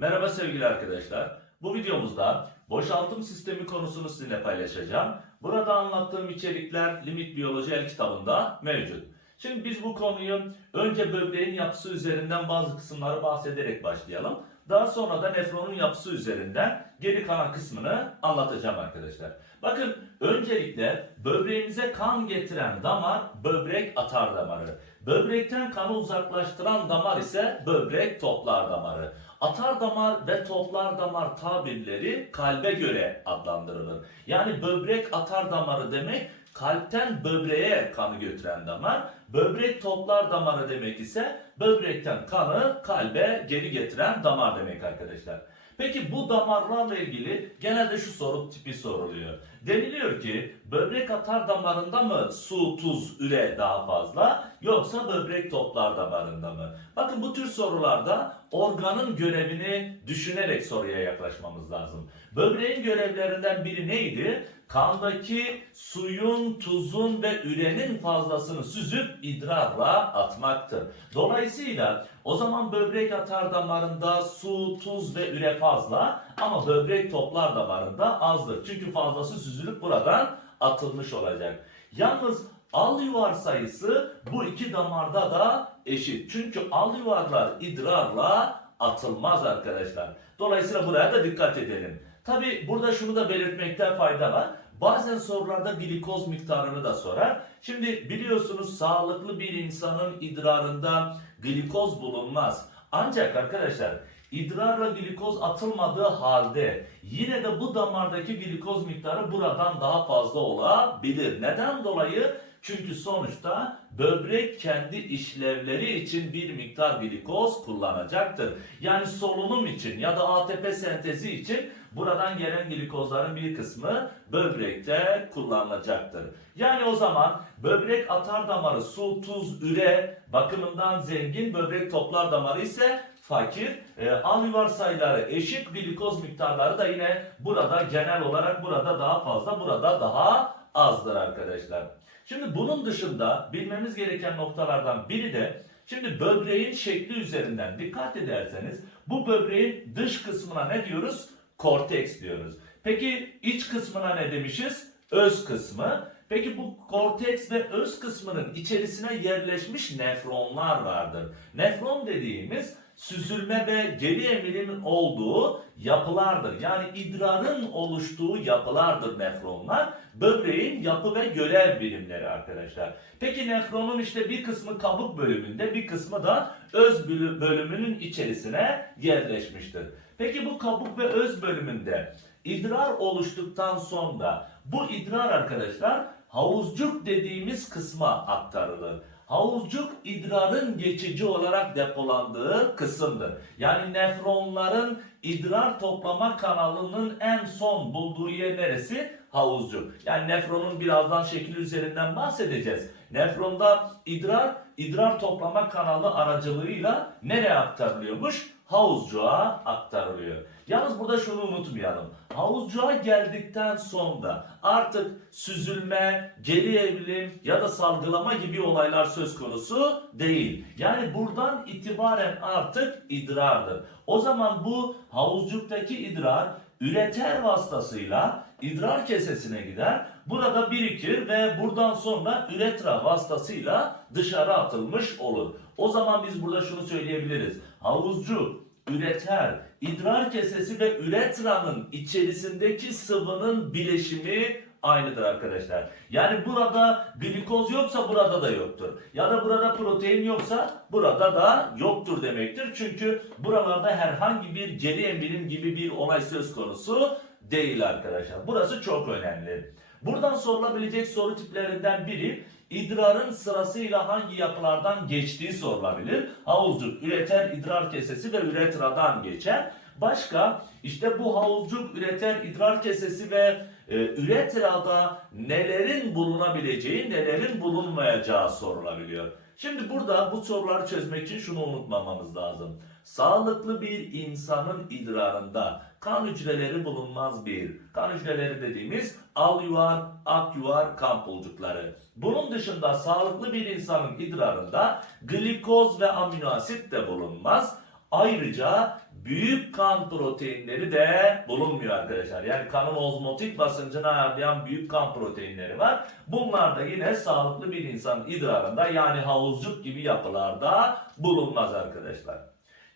Merhaba sevgili arkadaşlar. Bu videomuzda boşaltım sistemi konusunu sizinle paylaşacağım. Burada anlattığım içerikler Limit Biyoloji el kitabında mevcut. Şimdi biz bu konuyu önce böbreğin yapısı üzerinden bazı kısımları bahsederek başlayalım. Daha sonra da nefronun yapısı üzerinden geri kalan kısmını anlatacağım arkadaşlar. Bakın öncelikle böbreğimize kan getiren damar böbrek atar damarı. Böbrekten kanı uzaklaştıran damar ise böbrek toplar damarı. Atar damar ve toplar damar tabirleri kalbe göre adlandırılır. Yani böbrek atar damarı demek kalpten böbreğe kanı götüren damar. Böbrek toplar damarı demek ise böbrekten kanı kalbe geri getiren damar demek arkadaşlar. Peki bu damarlarla ilgili genelde şu soru tipi soruluyor. Deniliyor ki böbrek atar damarında mı su, tuz, üre daha fazla yoksa böbrek toplar damarında mı? Bakın bu tür sorularda organın görevini düşünerek soruya yaklaşmamız lazım. Böbreğin görevlerinden biri neydi? Kandaki suyun, tuzun ve ürenin fazlasını süzüp idrarla atmaktır. Dolayısıyla o zaman böbrek atar damarında su, tuz ve üre fazla ama böbrek toplar damarında azdır. Çünkü fazlası süzülüp buradan atılmış olacak. Yalnız al yuvar sayısı bu iki damarda da eşit. Çünkü al yuvarlar idrarla atılmaz arkadaşlar. Dolayısıyla buraya da dikkat edelim. Tabi burada şunu da belirtmekte fayda var. Bazen sorularda glikoz miktarını da sorar. Şimdi biliyorsunuz sağlıklı bir insanın idrarında glikoz bulunmaz. Ancak arkadaşlar idrarla glikoz atılmadığı halde yine de bu damardaki glikoz miktarı buradan daha fazla olabilir. Neden dolayı? Çünkü sonuçta böbrek kendi işlevleri için bir miktar glikoz kullanacaktır. Yani solunum için ya da ATP sentezi için buradan gelen glikozların bir kısmı böbrekte kullanılacaktır. Yani o zaman böbrek atar damarı su, tuz, üre bakımından zengin, böbrek toplar damarı ise fakir. E, al yuvar sayıları eşit, glikoz miktarları da yine burada genel olarak burada daha fazla, burada daha azdır arkadaşlar. Şimdi bunun dışında bilmemiz gereken noktalardan biri de şimdi böbreğin şekli üzerinden dikkat ederseniz bu böbreğin dış kısmına ne diyoruz? Korteks diyoruz. Peki iç kısmına ne demişiz? Öz kısmı. Peki bu korteks ve öz kısmının içerisine yerleşmiş nefronlar vardır. Nefron dediğimiz süzülme ve geri emilimin olduğu yapılardır. Yani idrarın oluştuğu yapılardır nefronlar. Böbreğin yapı ve görev birimleri arkadaşlar. Peki nefronun işte bir kısmı kabuk bölümünde bir kısmı da öz bölü- bölümünün içerisine yerleşmiştir. Peki bu kabuk ve öz bölümünde idrar oluştuktan sonra bu idrar arkadaşlar havuzcuk dediğimiz kısma aktarılır. Havuzcuk idrarın geçici olarak depolandığı kısımdır. Yani nefronların idrar toplama kanalının en son bulduğu yer neresi? Havuzcuk. Yani nefronun birazdan şekli üzerinden bahsedeceğiz. Nefronda idrar, idrar toplama kanalı aracılığıyla nereye aktarılıyormuş? Havuzcuğa aktarılıyor. Yalnız burada şunu unutmayalım. Havuzcuğa geldikten sonra artık süzülme, geri evrim ya da salgılama gibi olaylar söz konusu değil. Yani buradan itibaren artık idrardır. O zaman bu havuzcuktaki idrar üreter vasıtasıyla idrar kesesine gider. Burada birikir ve buradan sonra üretra vasıtasıyla dışarı atılmış olur. O zaman biz burada şunu söyleyebiliriz. Havuzcu, üreter, idrar kesesi ve üretranın içerisindeki sıvının bileşimi aynıdır arkadaşlar. Yani burada glikoz yoksa burada da yoktur. Ya da burada protein yoksa burada da yoktur demektir. Çünkü buralarda herhangi bir geri emilim gibi bir olay söz konusu değil arkadaşlar. Burası çok önemli. Buradan sorulabilecek soru tiplerinden biri idrarın sırasıyla hangi yapılardan geçtiği sorulabilir. Havuzcuk, üreter, idrar kesesi ve üretradan geçer. Başka işte bu havuzcuk, üreter, idrar kesesi ve e, üretrada nelerin bulunabileceği, nelerin bulunmayacağı sorulabiliyor. Şimdi burada bu soruları çözmek için şunu unutmamamız lazım. Sağlıklı bir insanın idrarında kan hücreleri bulunmaz bir. Kan hücreleri dediğimiz al yuvar, kan pulcukları. Bunun dışında sağlıklı bir insanın idrarında glikoz ve amino asit de bulunmaz. Ayrıca büyük kan proteinleri de bulunmuyor arkadaşlar. Yani kanın ozmotik basıncını ayarlayan büyük kan proteinleri var. Bunlar da yine sağlıklı bir insanın idrarında yani havuzcuk gibi yapılarda bulunmaz arkadaşlar.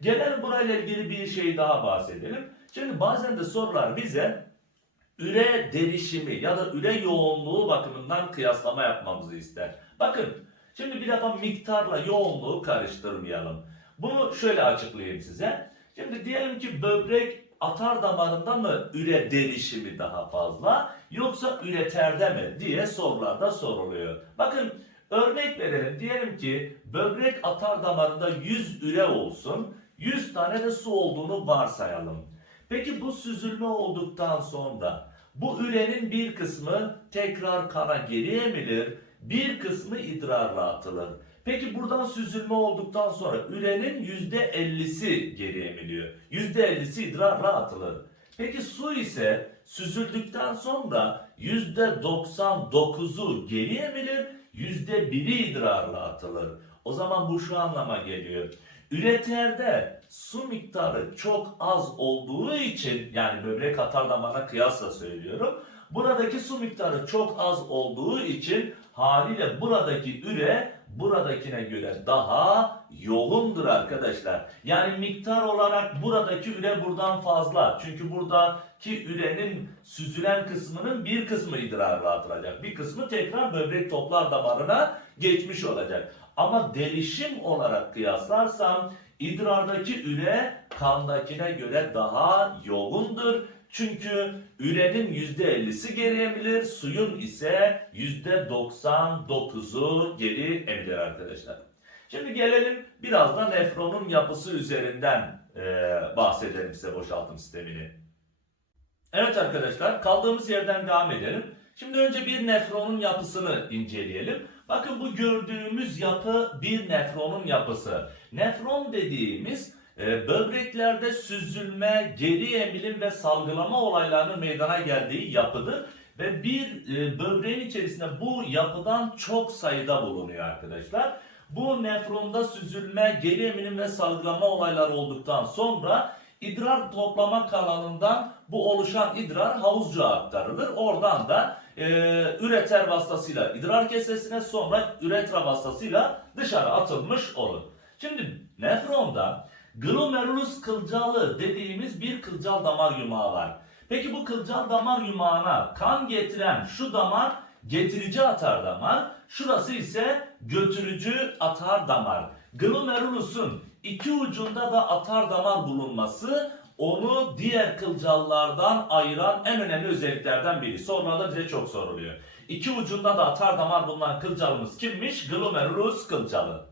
Gelelim burayla ilgili bir şey daha bahsedelim. Şimdi bazen de sorular bize üre derişimi ya da üre yoğunluğu bakımından kıyaslama yapmamızı ister. Bakın şimdi bir defa miktarla yoğunluğu karıştırmayalım. Bunu şöyle açıklayayım size. Şimdi diyelim ki böbrek atar damarında mı üre derişimi daha fazla yoksa üreterde mi diye sorularda soruluyor. Bakın örnek verelim. Diyelim ki böbrek atar damarında 100 üre olsun. 100 tane de su olduğunu varsayalım. Peki bu süzülme olduktan sonra bu ürenin bir kısmı tekrar kana geri emilir, bir kısmı idrarla atılır. Peki buradan süzülme olduktan sonra ürenin %50'si geri emiliyor. %50'si idrarla atılır. Peki su ise süzüldükten sonra %99'u geri emilir, %1'i idrarla atılır. O zaman bu şu anlama geliyor. Üreterde su miktarı çok az olduğu için yani böbrek atar damarına kıyasla söylüyorum. Buradaki su miktarı çok az olduğu için haliyle buradaki üre buradakine göre daha yoğundur arkadaşlar. Yani miktar olarak buradaki üre buradan fazla. Çünkü buradaki ürenin süzülen kısmının bir kısmı idrarla atılacak. Bir kısmı tekrar böbrek toplar damarına geçmiş olacak. Ama derişim olarak kıyaslarsam idrardaki üre kandakine göre daha yoğundur. Çünkü ürenin %50'si geri emilir, suyun ise %99'u geri emilir arkadaşlar. Şimdi gelelim biraz da nefronun yapısı üzerinden eee, bahsedelim size boşaltım sistemini. Evet arkadaşlar kaldığımız yerden devam edelim. Şimdi önce bir nefronun yapısını inceleyelim. Bakın bu gördüğümüz yapı bir nefronun yapısı. Nefron dediğimiz e, böbreklerde süzülme, geri emilim ve salgılama olaylarının meydana geldiği yapıdır. Ve bir e, böbreğin içerisinde bu yapıdan çok sayıda bulunuyor arkadaşlar. Bu nefronda süzülme, geri emilim ve salgılama olayları olduktan sonra idrar toplama kanalından bu oluşan idrar havuzcuğa aktarılır. Oradan da e, üreter vasıtasıyla idrar kesesine sonra üretra vasıtasıyla dışarı atılmış olur. Şimdi nefronda glomerulus kılcalı dediğimiz bir kılcal damar yumağı var. Peki bu kılcal damar yumağına kan getiren şu damar getirici atar damar, şurası ise götürücü atar damar. Glomerulusun iki ucunda da atar damar bulunması onu diğer kılcallardan ayıran en önemli özelliklerden biri. Sorularda bize çok soruluyor. İki ucunda da atar damar bulunan kılcalımız kimmiş? Glomerulus kılcalı.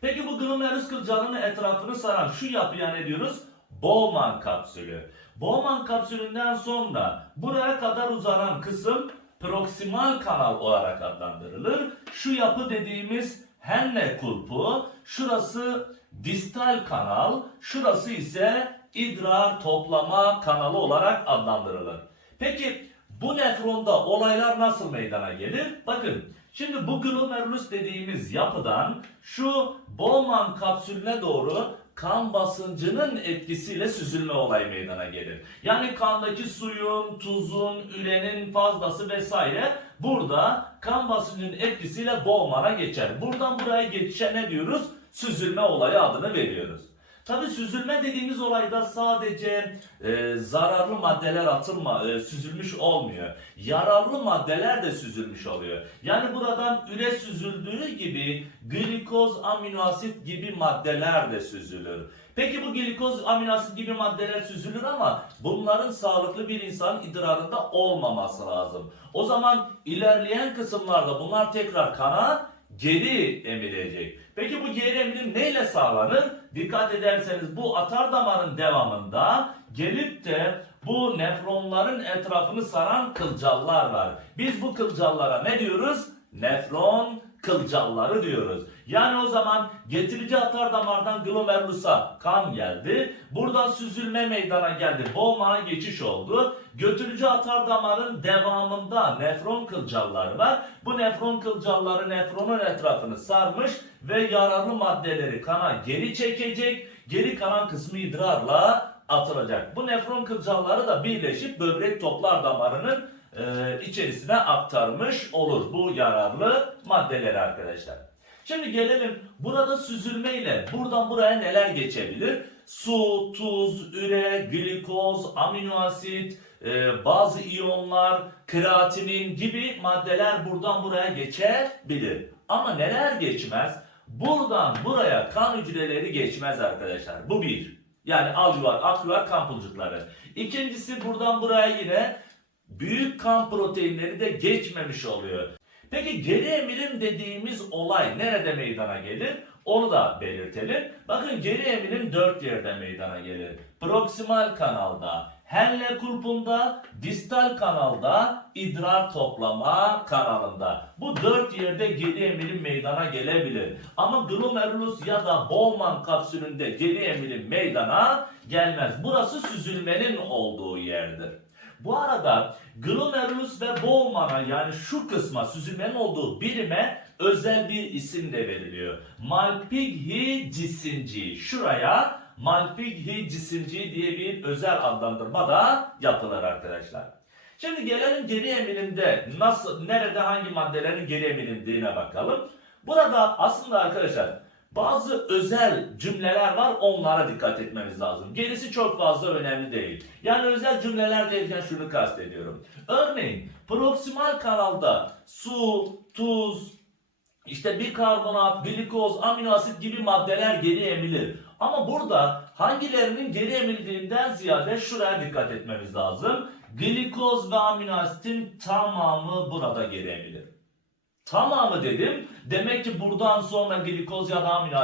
Peki bu glomerulus kılcalının etrafını saran şu yapıya ne diyoruz? Bowman kapsülü. Bowman kapsülünden sonra buraya kadar uzanan kısım proksimal kanal olarak adlandırılır. Şu yapı dediğimiz Henle kulpu, şurası distal kanal, şurası ise idrar toplama kanalı olarak adlandırılır. Peki bu nefronda olaylar nasıl meydana gelir? Bakın şimdi bu glomerulus dediğimiz yapıdan şu Bowman kapsülüne doğru kan basıncının etkisiyle süzülme olayı meydana gelir. Yani kandaki suyun, tuzun, ürenin fazlası vesaire burada kan basıncının etkisiyle Bowman'a geçer. Buradan buraya geçişe ne diyoruz? Süzülme olayı adını veriyoruz. Tabi süzülme dediğimiz olayda sadece e, zararlı maddeler atılma, e, süzülmüş olmuyor. Yararlı maddeler de süzülmüş oluyor. Yani buradan üre süzüldüğü gibi glikoz, aminoasit gibi maddeler de süzülür. Peki bu glikoz, aminoasit gibi maddeler süzülür ama bunların sağlıklı bir insanın idrarında olmaması lazım. O zaman ilerleyen kısımlarda bunlar tekrar kana geri emilecek. Peki bu geri emilim neyle sağlanır? Dikkat ederseniz bu atar damarın devamında gelip de bu nefronların etrafını saran kılcallar var. Biz bu kılcallara ne diyoruz? Nefron kılcalları diyoruz. Yani o zaman getirici atar damardan glomerulusa kan geldi. Buradan süzülme meydana geldi. Bowman'a geçiş oldu. Götürücü atar damarın devamında nefron kılcalları var. Bu nefron kılcalları nefronun etrafını sarmış ve yararlı maddeleri kana geri çekecek. Geri kalan kısmı idrarla atılacak. Bu nefron kılcalları da birleşip böbrek toplar damarının e, içerisine aktarmış olur bu yararlı maddeleri arkadaşlar. Şimdi gelelim burada süzülme ile buradan buraya neler geçebilir? Su, tuz, üre, glikoz, amino asit, e, bazı iyonlar, kreatinin gibi maddeler buradan buraya geçebilir. Ama neler geçmez? Buradan buraya kan hücreleri geçmez arkadaşlar. Bu bir. Yani alüvar, aküvar kan pulcukları. İkincisi buradan buraya yine büyük kan proteinleri de geçmemiş oluyor. Peki geri emilim dediğimiz olay nerede meydana gelir? Onu da belirtelim. Bakın geri emilim dört yerde meydana gelir. Proksimal kanalda, Henle kulpunda, distal kanalda, idrar toplama kanalında. Bu dört yerde geri emilim meydana gelebilir. Ama glomerulus ya da Bowman kapsülünde geri emilim meydana gelmez. Burası süzülmenin olduğu yerdir. Bu arada glomerulus ve Bowman'a yani şu kısma süzülmenin olduğu birime özel bir isim de veriliyor. Malpighi cisimciği. Şuraya Malpighi cisimciği diye bir özel adlandırma da yapılır arkadaşlar. Şimdi gelelim geri emilimde nasıl, nerede hangi maddelerin geri emilindiğine bakalım. Burada aslında arkadaşlar bazı özel cümleler var onlara dikkat etmemiz lazım. Gerisi çok fazla önemli değil. Yani özel cümleler derken şunu kastediyorum. Örneğin proksimal kanalda su, tuz, işte bikarbonat, glikoz, amino asit gibi maddeler geri emilir. Ama burada hangilerinin geri emildiğinden ziyade şuraya dikkat etmemiz lazım. Glikoz ve amino asitin tamamı burada geri emilir. Tamamı dedim. Demek ki buradan sonra glikoz ya da amino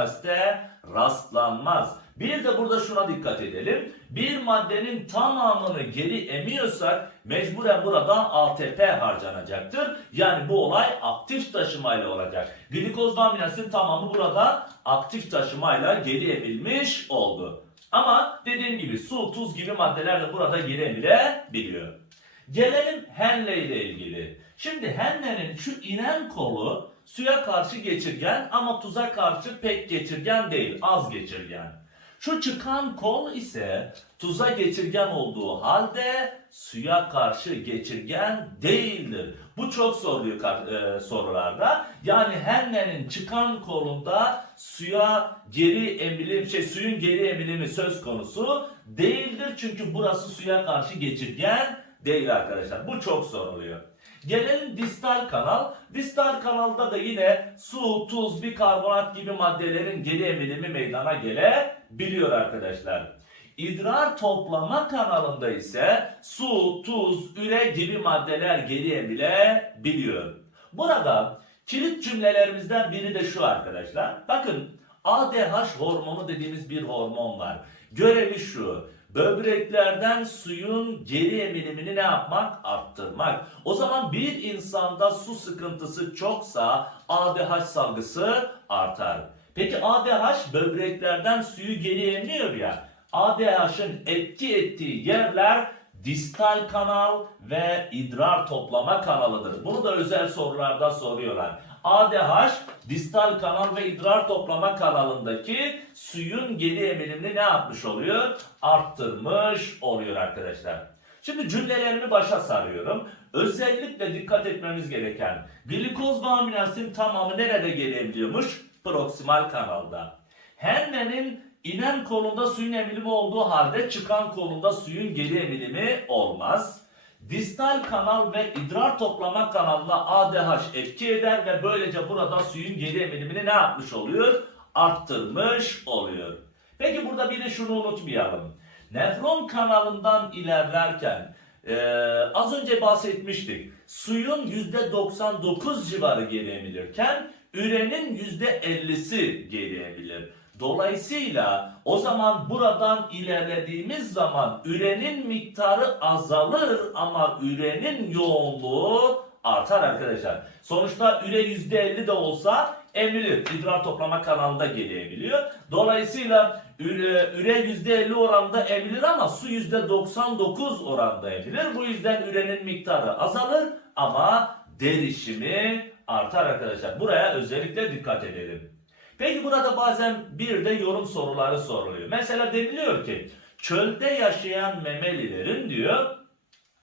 rastlanmaz. Bir de burada şuna dikkat edelim. Bir maddenin tamamını geri emiyorsak mecburen burada ATP harcanacaktır. Yani bu olay aktif taşımayla olacak. Glikoz asitin tamamı burada aktif taşımayla geri emilmiş oldu. Ama dediğim gibi su, tuz gibi maddeler de burada geri emilebiliyor. Gelelim Henle ile ilgili. Şimdi Henle'nin şu inen kolu suya karşı geçirgen ama tuza karşı pek geçirgen değil, az geçirgen. Şu çıkan kol ise tuza geçirgen olduğu halde suya karşı geçirgen değildir. Bu çok soruluyor e, sorularda. Yani Henle'nin çıkan kolunda suya geri emilim, şey suyun geri emilimi söz konusu değildir. Çünkü burası suya karşı geçirgen değil arkadaşlar. Bu çok soruluyor. Gelelim distal kanal. Distal kanalda da yine su, tuz, bikarbonat gibi maddelerin geri emilimi meydana gelebiliyor arkadaşlar. İdrar toplama kanalında ise su, tuz, üre gibi maddeler geri emilebiliyor. Burada kilit cümlelerimizden biri de şu arkadaşlar. Bakın ADH hormonu dediğimiz bir hormon var. Görevi şu. Böbreklerden suyun geri emilimini ne yapmak? Arttırmak. O zaman bir insanda su sıkıntısı çoksa ADH salgısı artar. Peki ADH böbreklerden suyu geri emiyor ya. ADH'ın etki ettiği yerler distal kanal ve idrar toplama kanalıdır. Bunu da özel sorularda soruyorlar. ADH distal kanal ve idrar toplama kanalındaki suyun geri emilimini ne yapmış oluyor? Arttırmış oluyor arkadaşlar. Şimdi cümlelerimi başa sarıyorum. Özellikle dikkat etmemiz gereken glikoz ve tamamı nerede geri emiliyormuş? Proksimal kanalda. Henle'nin inen kolunda suyun emilimi olduğu halde çıkan kolunda suyun geri emilimi olmaz. Distal kanal ve idrar toplama kanalına ADH etki eder ve böylece burada suyun geri emilimini ne yapmış oluyor? Arttırmış oluyor. Peki burada bir de şunu unutmayalım. Nefron kanalından ilerlerken eee, az önce bahsetmiştik. Suyun %99 civarı geri emilirken ürenin %50'si geri emilir. Dolayısıyla o zaman buradan ilerlediğimiz zaman ürenin miktarı azalır ama ürenin yoğunluğu artar arkadaşlar. Sonuçta üre %50 de olsa emilir. İdrar toplama kanalında geri emiliyor. Dolayısıyla üre, üre %50 oranda emilir ama su %99 oranda emilir. Bu yüzden ürenin miktarı azalır ama derişimi artar arkadaşlar. Buraya özellikle dikkat edelim. Peki burada bazen bir de yorum soruları soruluyor. Mesela deniliyor ki çölde yaşayan memelilerin diyor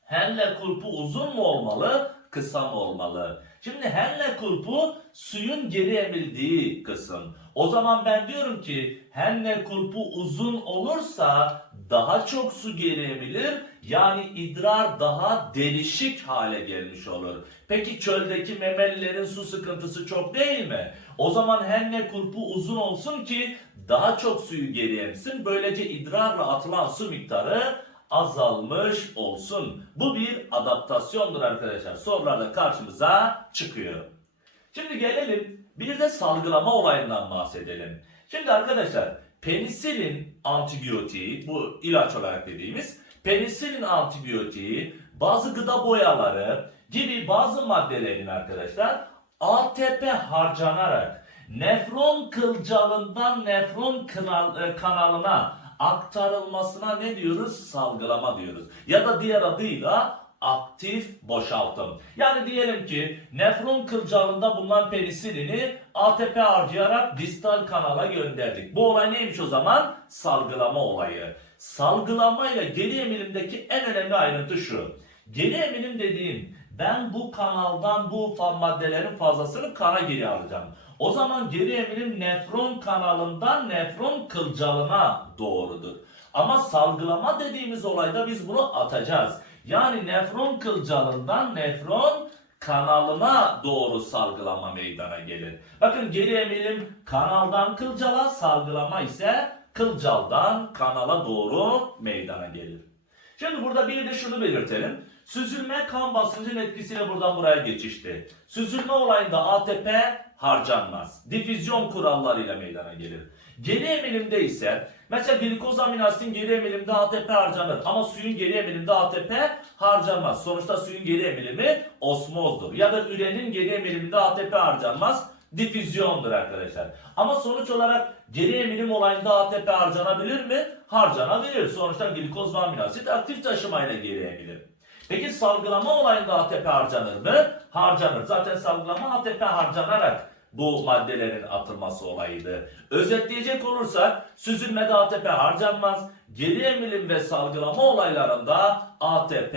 helle kurpu uzun mu olmalı, kısa mı olmalı? Şimdi helle kurpu suyun geri emildiği kısım. O zaman ben diyorum ki helle kurpu uzun olursa daha çok su geri emilir. Yani idrar daha derişik hale gelmiş olur. Peki çöldeki memelilerin su sıkıntısı çok değil mi? O zaman helle kurpu uzun olsun ki daha çok suyu geri emsin. Böylece idrarla atılan su miktarı azalmış olsun. Bu bir adaptasyondur arkadaşlar. Sorularda karşımıza çıkıyor. Şimdi gelelim bir de salgılama olayından bahsedelim. Şimdi arkadaşlar penisilin antibiyotiği bu ilaç olarak dediğimiz penisilin antibiyotiği bazı gıda boyaları gibi bazı maddelerin arkadaşlar ATP harcanarak nefron kılcalından nefron e, kanalına aktarılmasına ne diyoruz? Salgılama diyoruz. Ya da diğer adıyla aktif boşaltım. Yani diyelim ki nefron kılcalında bulunan penisilini ATP harcayarak distal kanala gönderdik. Bu olay neymiş o zaman? Salgılama olayı. Salgılama ile geri emilimdeki en önemli ayrıntı şu. Geri emilim dediğim ben bu kanaldan bu maddelerin fazlasını kana geri alacağım. O zaman geri emilim nefron kanalından nefron kılcalına doğrudur. Ama salgılama dediğimiz olayda biz bunu atacağız. Yani nefron kılcalından nefron kanalına doğru salgılama meydana gelir. Bakın geri emilim kanaldan kılcala, salgılama ise kılcaldan kanala doğru meydana gelir. Şimdi burada bir de şunu belirtelim. Süzülme kan basıncının etkisiyle buradan buraya geçişti. Süzülme olayında ATP harcanmaz. Difüzyon kurallarıyla meydana gelir. Geri emilimde ise mesela glikoz aminoasitin geri emilimde ATP harcanır ama suyun geri emilimde ATP harcanmaz. Sonuçta suyun geri emilimi osmozdur. Ya da ürenin geri emiliminde ATP harcanmaz. Difüzyondur arkadaşlar. Ama sonuç olarak geri emilim olayında ATP harcanabilir mi? Harcanabilir. Sonuçta glikoz ve aminoasit aktif taşımayla geri emilir. Peki salgılama olayında ATP harcanır mı? Harcanır. Zaten salgılama ATP harcanarak bu maddelerin atılması olayıydı. Özetleyecek olursak süzülmede ATP harcanmaz. Geri emilim ve salgılama olaylarında ATP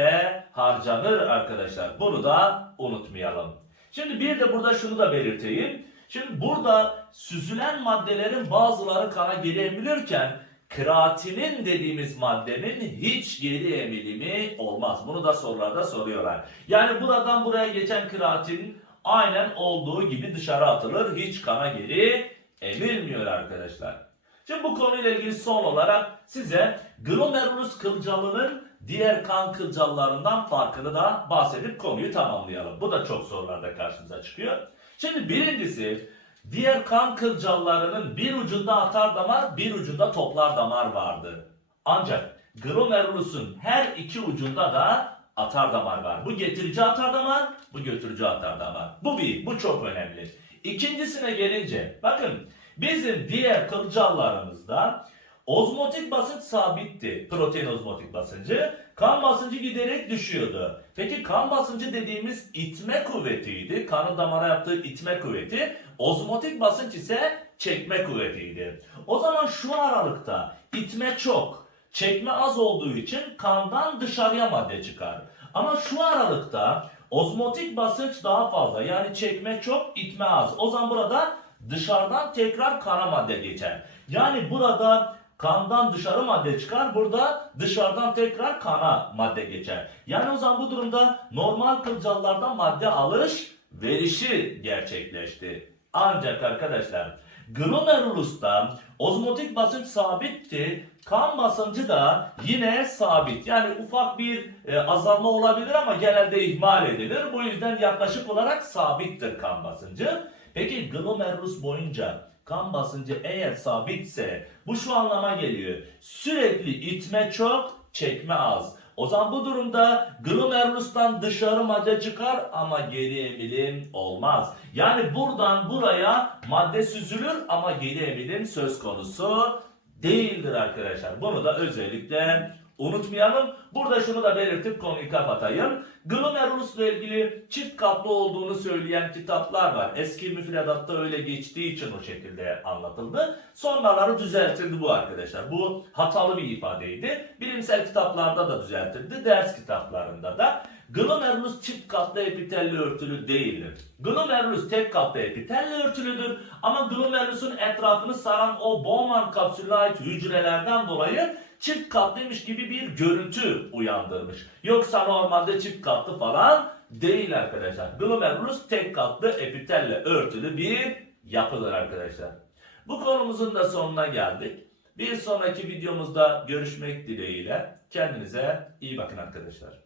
harcanır arkadaşlar. Bunu da unutmayalım. Şimdi bir de burada şunu da belirteyim. Şimdi burada süzülen maddelerin bazıları kana geri emilirken kreatinin dediğimiz maddenin hiç geri emilimi olmaz. Bunu da sorularda soruyorlar. Yani buradan buraya geçen kreatin aynen olduğu gibi dışarı atılır. Hiç kana geri emilmiyor arkadaşlar. Şimdi bu konuyla ilgili son olarak size glomerulus kılcalının diğer kan kılcallarından farkını da bahsedip konuyu tamamlayalım. Bu da çok sorularda karşımıza çıkıyor. Şimdi birincisi diğer kan kılcallarının bir ucunda atar damar, bir ucunda toplar damar vardı. Ancak glomerulusun her iki ucunda da atar damar var. Bu getirici atar damar, bu götürücü atar damar. Bu bir, bu çok önemli. İkincisine gelince, bakın bizim diğer kılcallarımızda ozmotik basınç sabitti. Protein ozmotik basıncı. Kan basıncı giderek düşüyordu. Peki kan basıncı dediğimiz itme kuvvetiydi. Kanın damara yaptığı itme kuvveti. Ozmotik basınç ise çekme kuvvetiydi. O zaman şu aralıkta itme çok, çekme az olduğu için kandan dışarıya madde çıkar. Ama şu aralıkta ozmotik basınç daha fazla. Yani çekme çok, itme az. O zaman burada dışarıdan tekrar kana madde geçer. Yani burada kandan dışarı madde çıkar. Burada dışarıdan tekrar kana madde geçer. Yani o zaman bu durumda normal kılcallardan madde alış verişi gerçekleşti. Ancak arkadaşlar glomerulusta ozmotik basınç sabitti. Kan basıncı da yine sabit. Yani ufak bir e, azalma olabilir ama genelde ihmal edilir. Bu yüzden yaklaşık olarak sabittir kan basıncı. Peki glomerulus boyunca kan basıncı eğer sabitse bu şu anlama geliyor. Sürekli itme çok, çekme az. O zaman bu durumda glomerulustan dışarı madde çıkar ama geri emilim olmaz. Yani buradan buraya madde süzülür ama geri emilim söz konusu değildir arkadaşlar. Bunu da özellikle unutmayalım. Burada şunu da belirtip konuyu kapatayım. Glomerulus ile ilgili çift katlı olduğunu söyleyen kitaplar var. Eski müfredatta öyle geçtiği için o şekilde anlatıldı. Sonraları düzeltildi bu arkadaşlar. Bu hatalı bir ifadeydi. Bilimsel kitaplarda da düzeltildi. Ders kitaplarında da. Glomerulus çift katlı epitelli örtülü değildir. Glomerulus tek katlı epitelli örtülüdür. Ama glomerulus'un etrafını saran o Bowman kapsülüne ait hücrelerden dolayı çift katlıymış gibi bir görüntü uyandırmış. Yoksa normalde çift katlı falan değil arkadaşlar. Glomerulus tek katlı epitelle örtülü bir yapıdır arkadaşlar. Bu konumuzun da sonuna geldik. Bir sonraki videomuzda görüşmek dileğiyle. Kendinize iyi bakın arkadaşlar.